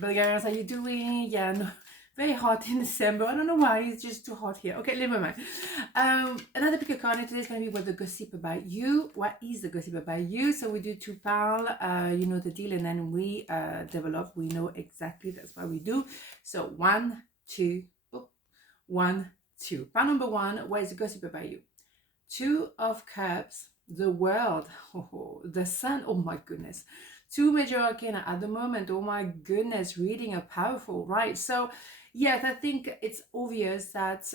Bulgarians, how you doing? Yeah, no, very hot in December. I don't know why, it's just too hot here. Okay, never mind. Another pick a card today is going to be what the gossip about you. What is the gossip about you? So we do two pal, you know the deal, and then we develop. We know exactly that's what we do. So one, two, oh, one, two. Pal number one, what is the gossip about you? Two of Cups, the world, oh, the sun, oh my goodness. Two major arcana at the moment, oh my goodness, reading are powerful, right? So, yes, I think it's obvious that,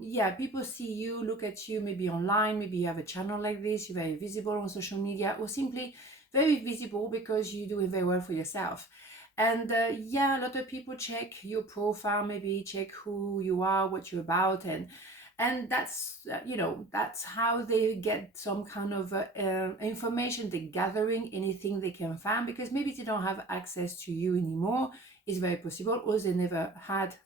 yeah, people see you, look at you, maybe online, maybe you have a channel like this, you're very visible on social media, or simply very visible because you're doing very well for yourself. And yeah, a lot of people check your profile, maybe check who you are, what you're about, and that's you know, that's how they get some kind of information. They're gathering anything they can find because maybe they don't have access to you anymore. It's very possible, or they never had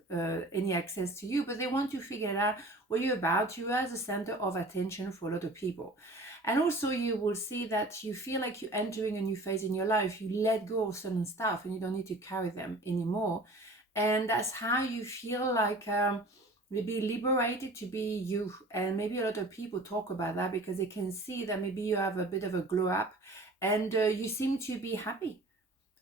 any access to you, but they want to figure out what you're about. You are the center of attention for a lot of people. And also you will see that you feel like you're entering a new phase in your life. You let go of certain stuff and you don't need to carry them anymore, and that's how you feel like maybe liberated to be you. And maybe a lot of people talk about that because they can see that maybe you have a bit of a glow up, and you seem to be happy.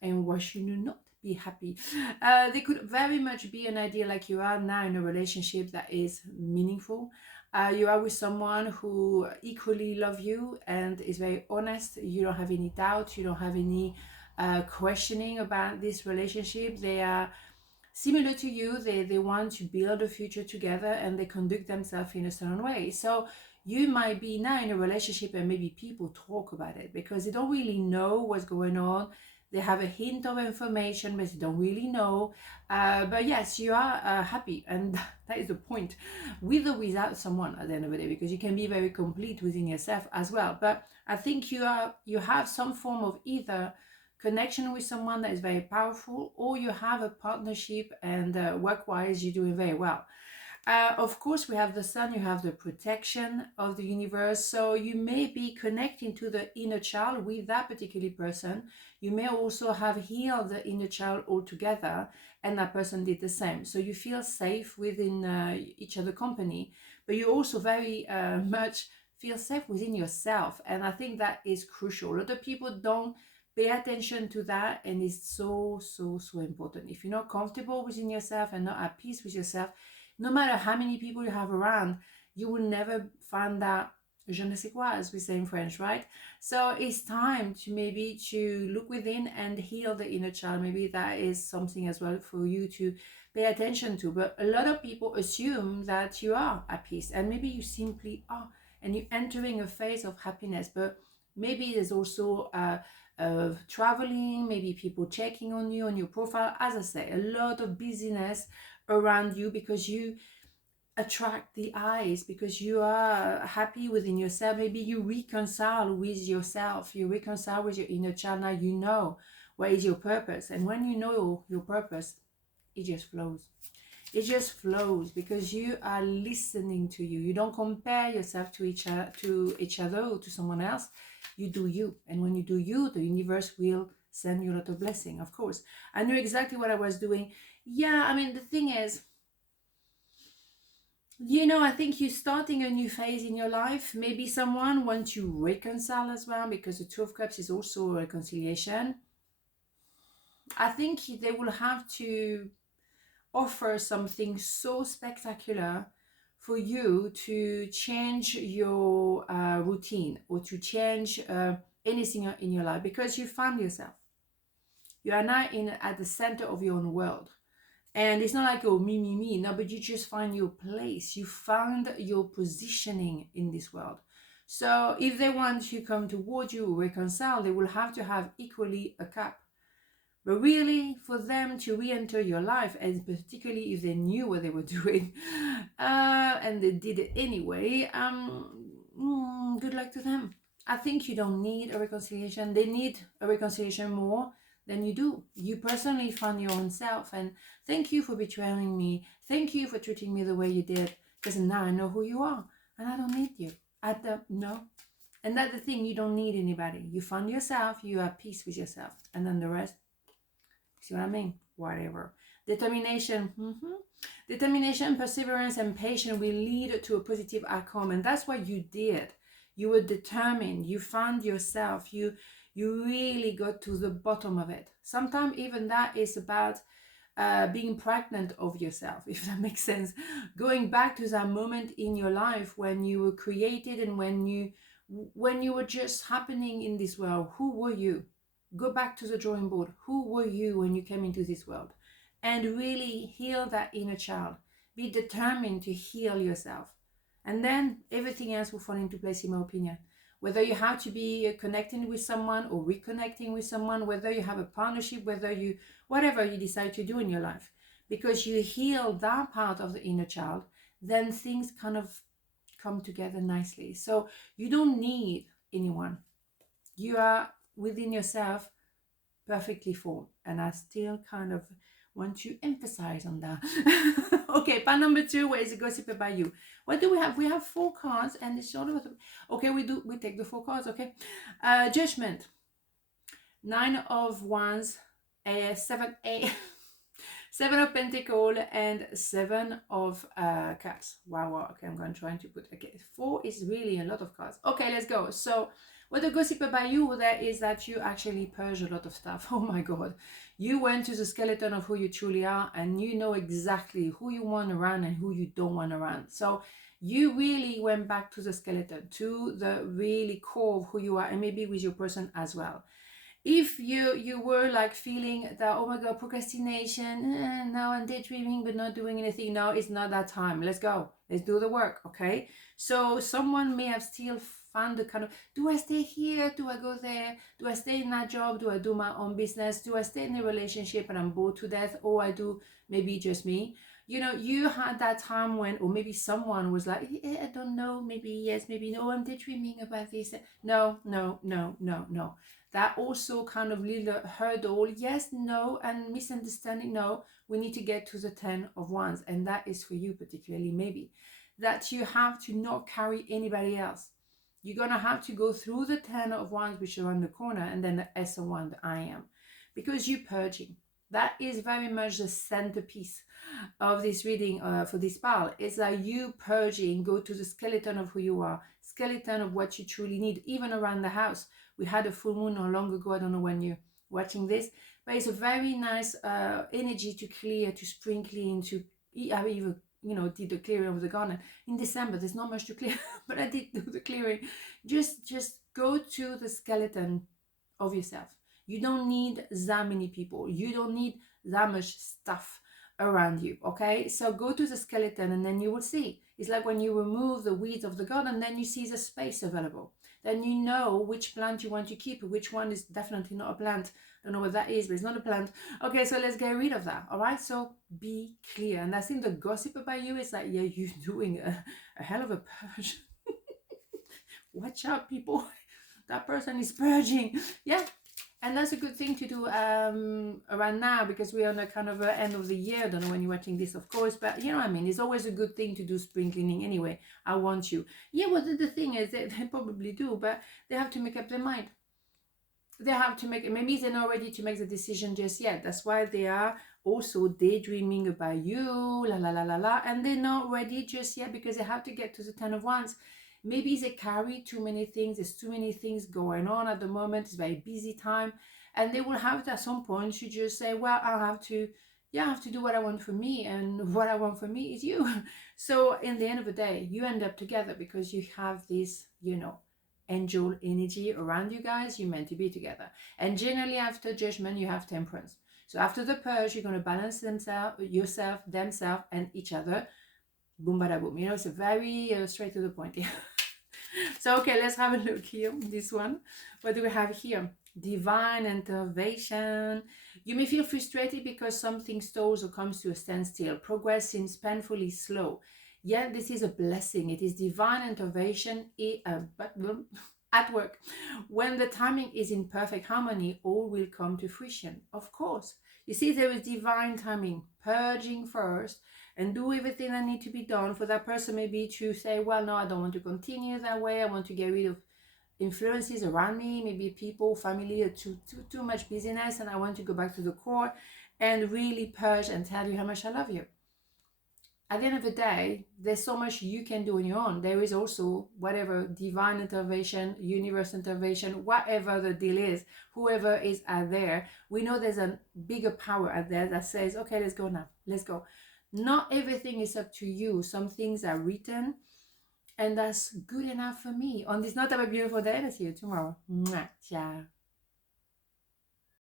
And why should you not be happy? There could very much be an idea like you are now in a relationship that is meaningful. You are with someone who equally love you and is very honest. You don't have any doubt, you don't have any questioning about this relationship. They are similar to you. They want to build a future together, and they conduct themselves in a certain way. So you might be now in a relationship and maybe people talk about it because they don't really know what's going on. They have a hint of information, but they don't really know. But yes, you are happy, and that is the point, with or without someone at the end of the day, because you can be very complete within yourself as well. But I think you have some form of either connection with someone that is very powerful, or you have a partnership, and work-wise you're doing very well. Of course, we have the sun, you have the protection of the universe. So you may be connecting to the inner child with that particular person. You may also have healed the inner child altogether, and that person did the same. So you feel safe within each other company, but you also very much feel safe within yourself. And I think that is crucial. A lot of people don't pay attention to that, and it's so important. If you're not comfortable within yourself and not at peace with yourself, no matter how many people you have around, you will never find that je ne sais quoi, as we say in French, right? So it's time to maybe to look within and heal the inner child. Maybe that is something as well for you to pay attention to. But a lot of people assume that you are at peace, and maybe you simply are, and you're entering a phase of happiness. But maybe there's also traveling, maybe people checking on you, on your profile. As I say, a lot of busyness around you because you attract the eyes, because you are happy within yourself. Maybe you reconcile with yourself, you reconcile with your inner child. Now you know what is your purpose, and when you know your purpose, it just flows. It just flows because you are listening to you. You don't compare yourself to each other or to someone else. You do you, and when you do you, the universe will send you a lot of blessing. Of course, I knew exactly what I was doing. Yeah, I mean, the thing is, you know, I think you're starting a new phase in your life. Maybe someone wants to reconcile as well, because the Two of Cups is also a reconciliation. I think they will have to offer something so spectacular for you to change your routine, or to change anything in your life, because you found yourself. You are now at the center of your own world. And it's not like, oh, me. No, but you just find your place. You found your positioning in this world. So if they want to come towards you, reconcile, they will have to have equally a cup. But really, for them to re-enter your life, and particularly if they knew what they were doing, and they did it anyway, good luck to them. I think you don't need a reconciliation. They need a reconciliation more than you do. You personally found your own self, and thank you for betraying me. Thank you for treating me the way you did, because now I know who you are, and I don't need you. No. And that's the thing, you don't need anybody. You found yourself, you are at peace with yourself, and then the rest, See what I mean? Whatever. Determination. Determination, perseverance, and patience will lead to a positive outcome. And that's what you did. You were determined. You found yourself. You really got to the bottom of it. Sometimes even that is about being pregnant of yourself, if that makes sense. Going back to that moment in your life when you were created and when you were just happening in this world. Who were you? Go back to the drawing board. Who were you when you came into this world? And really heal that inner child. Be determined to heal yourself. And then everything else will fall into place, in my opinion. Whether you have to be connecting with someone or reconnecting with someone, whether you have a partnership, whatever you decide to do in your life, because you heal that part of the inner child, then things kind of come together nicely. So you don't need anyone. You are within yourself perfectly formed. And I still kind of want to emphasize on that. Okay, part number 2, where is the gossip about you? What do we have? We have 4 cards, and it's sort of okay. We take the 4 cards. Okay, judgment, 9 of Wands, 7 of Pentacles, and 7 of Cups. Wow. Okay, I'm going to try to put. Okay, 4 is really a lot of cards. Okay, let's go. So what the gossip about you there is that you actually purge a lot of stuff. Oh my God. You went to the skeleton of who you truly are, and you know exactly who you want around and who you don't want around. So you really went back to the skeleton, to the really core of who you are, and maybe with your person as well. If you were like feeling that, oh my God, procrastination, now I'm daydreaming but not doing anything, no, it's not that time. Let's go. Let's do the work, okay? So someone may have still found the kind of, do I stay here? Do I go there? Do I stay in that job? Do I do my own business? Do I stay in a relationship and I'm bored to death? Or I do maybe just me? You know, you had that time when, or maybe someone was like, I don't know, maybe yes, maybe no, I'm daydreaming about this. No. That also kind of little hurdle, yes, no, and misunderstanding, no. We need to get to the 10 of Wands, and that is for you particularly, maybe. That you have to not carry anybody else. You're going to have to go through the 10 of Wands, which are on the corner, and then the S of Wands, the I am. Because you're purging. That is very much the centerpiece of this reading for this pile. It's like you purging, go to the skeleton of who you are, skeleton of what you truly need, even around the house. We had a full moon not long ago. I don't know when you're watching this, but it's a very nice energy to clear, to spring clean, to I even did the clearing of the garden in December. There's not much to clear, but I did do the clearing. Just go to the skeleton of yourself. You don't need that many people. You don't need that much stuff around you, okay? So go to the skeleton and then you will see. It's like when you remove the weeds of the garden, then you see the space available. Then you know which plant you want to keep, which one is definitely not a plant. I don't know what that is, but it's not a plant. Okay, so let's get rid of that, all right? So be clear. And I think the gossip about you is like, yeah, you're doing a hell of a purge. Watch out, people. That person is purging. Yeah. And that's a good thing to do around now, because we're on a kind of end of the year. I don't know when you're watching this, of course, but you know what I mean. It's always a good thing to do spring cleaning anyway. I want you. Yeah, well, the thing is, they probably do, but they have to make up their mind. They have to make, maybe they're not ready to make the decision just yet. That's why they are also daydreaming about you, and they're not ready just yet because they have to get to the 10 of Wands. Maybe they carry too many things. There's too many things going on at the moment. It's a very busy time. And they will have to, at some point, to just say, well, I have to do what I want for me. And what I want for me is you. So in the end of the day, you end up together because you have this, angel energy around you guys. You're meant to be together. And generally after judgment, you have temperance. So after the purge, you're going to balance yourself, themselves, and each other. Boom, bada boom. It's a very straight to the point. So, okay, let's have a look here. This one. What do we have here? Divine intervention. You may feel frustrated because something stalls or comes to a standstill. Progress seems painfully slow. Yet this is a blessing. It is divine intervention at work. When the timing is in perfect harmony, all will come to fruition. Of course. You see, there is divine timing. Purging first, and do everything that needs to be done for that person, maybe to say, well, no, I don't want to continue that way. I want to get rid of influences around me, maybe people, family, too much busyness, and I want to go back to the core and really purge and tell you how much I love you. At the end of the day, there's so much you can do on your own. There is also whatever divine intervention, universe intervention, whatever the deal is, whoever is out there, we know there's a bigger power out there that says, okay, let's go now, let's go. Not everything is up to you. Some things are written, and that's good enough for me. On this note, have a beautiful day. I'll see you tomorrow. Mwah. Ciao.